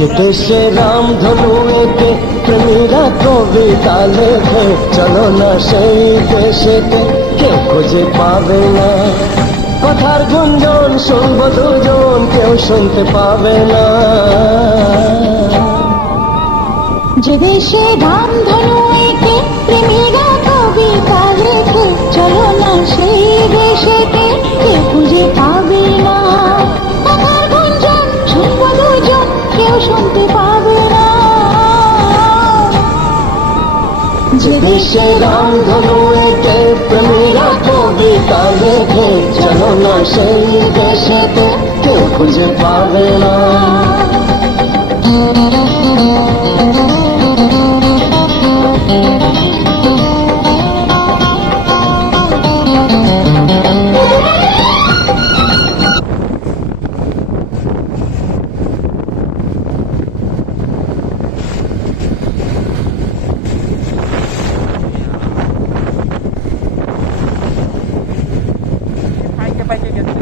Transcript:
যে দেশে রামধনু এঁকে প্রেমীরা কবিতা লেখে, চলো না সেই দেশেতে, কেউ খুঁজে পাবে না। কথার গুঞ্জন শুনবো দুজন, কেউ শুনতে পাবে না। যে দেশে রামধনু এঁকে প্রেমীরা কবিতা লেখে, চলো না সেই দেশেতে, কেউ খুঁজে পাবে না। কথার গুঞ্জন শুনবো দুজন, কেউ শুনতে পাবে না। যে দেশে রামধনু এঁকে প্রেমীরা কবিতা লেখে, চলো না সেই দেশেতে, কেউ খুঁজে পাবে না। পাইকে গেছে।